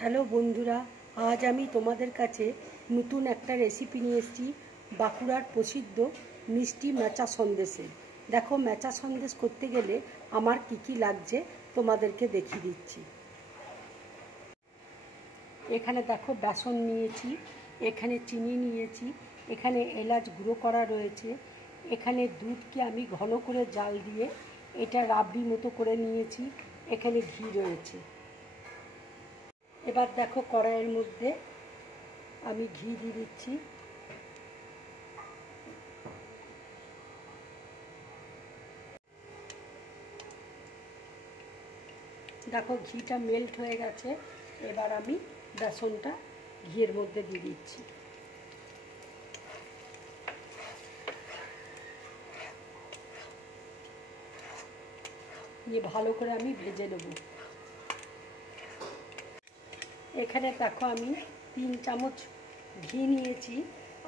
Hello বন্ধুরা, আজ আমি তোমাদের কাছে নতুন একটা রেসিপি নিয়ে এসেছি। বাঁকুড়ার প্রসিদ্ধ মিষ্টি মেচা সন্দেশের। দেখো, মেচা সন্দেশ করতে গেলে আমার কি কি লাগছে তোমাদেরকে দেখিয়ে দিচ্ছি। এখানে দেখো বেসন নিয়েছি, এখানে চিনি নিয়েছি, এখানে এলাচ গুঁড়ো করা রয়েছে, এখানে দুধকে আমি ঘন করে জাল দিয়ে এটা রাবড়ি মতো করে নিয়েছি, এখানে ঘি রয়েছে। এবার দেখো, কড়াইয়ের মধ্যে আমি ঘি দিয়ে দিচ্ছি। দেখো, ঘিটা মেল্ট হয়ে গেছে। এবার আমি বেসনটা ঘিয়ের মধ্যে দিয়ে দিচ্ছি। দিয়ে ভালো করে আমি ভেজে নেব। এখানে দেখো, আমি 3 চামচ ঘি নিয়েছি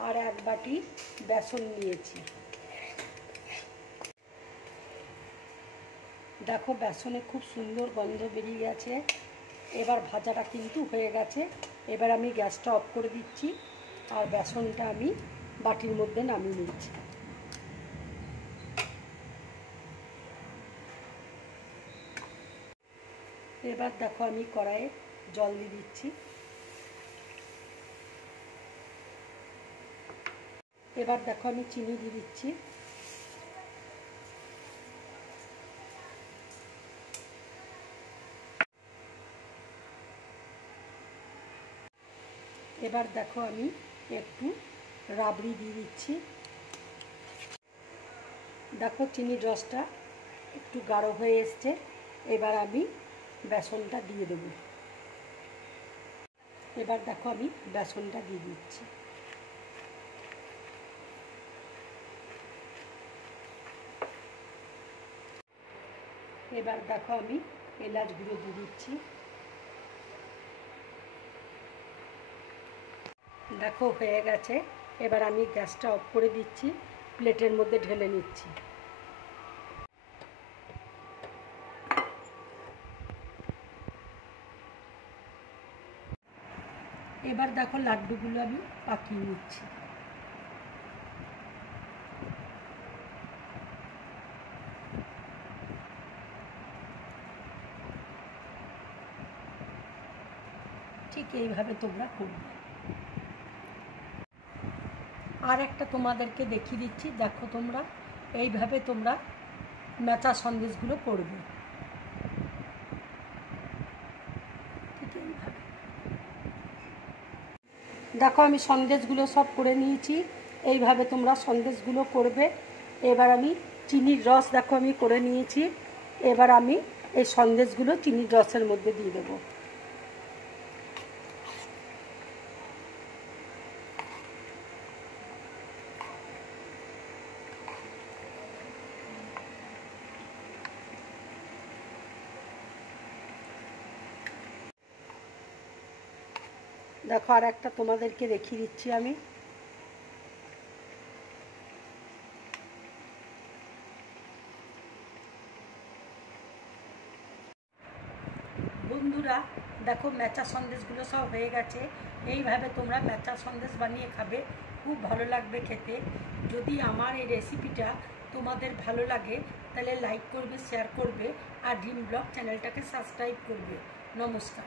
আর 1 বাটি বেসন নিয়েছি। দেখো, বেসনে খুব সুন্দর গন্ধ বেরিয়ে গেছে। এবার ভাজাটা কিন্তু হয়ে গেছে। এবার আমি গ্যাসটা অফ করে দিচ্ছি আর বেসনটা আমি বাটির মধ্যে নামিয়ে নিচ্ছি। এবার দেখো, আমি কড়াইয়ে জল দিয়ে দিচ্ছি। এবার দেখো, আমি চিনি দিয়ে দিচ্ছি। এবার দেখো, আমি একটু রাবড়ি দিয়ে দিচ্ছি। দেখো, চিনির রসটা একটু গাঢ় হয়ে এসছে। এবার আমি বেসনটা দিয়ে দেব। এবার দেখো, আমি বেসনটা দিয়ে দিচ্ছি। এবার দেখো, আমি এলাচ গুঁড়ো দিয়ে দিচ্ছি। দেখো, হয়ে গেছে। এবার আমি গ্যাসটা অফ করে দিচ্ছি, প্লেটের মধ্যে ঢেলে নিচ্ছি। এবার দেখো, লাড্ডুগুলো আমি পাকিয়ে নিচ্ছি। ঠিক এইভাবে তোমরা করবে। আর একটা তোমাদেরকে দেখিয়ে দিচ্ছি। দেখো, তোমরা এইভাবে তোমরা মেচা সন্দেশগুলো করবে। ঠিক এইভাবে। দেখো, আমি সন্দেশগুলো সব করে নিয়েছি। এইভাবে তোমরা সন্দেশগুলো করবে। এবার আমি চিনির রস দেখো আমি করে নিয়েছি। এবার আমি এই সন্দেশগুলো চিনির রসের মধ্যে দিয়ে দেবো। দেখো, আর একটা তোমাদেরকে দেখিয়ে দিচ্ছি আমি। বন্ধুরা, দেখো, মেচা সন্দেশগুলো সব হয়ে গেছে। এইভাবে তোমরা মেচা সন্দেশ বানিয়ে খাবে, খুব ভালো লাগবে খেতে। যদি আমার এই রেসিপিটা তোমাদের ভালো লাগে তাহলে লাইক করবে, শেয়ার করবে আর ড্রিম ব্লগ চ্যানেলটাকে সাবস্ক্রাইব করবে। নমস্কার।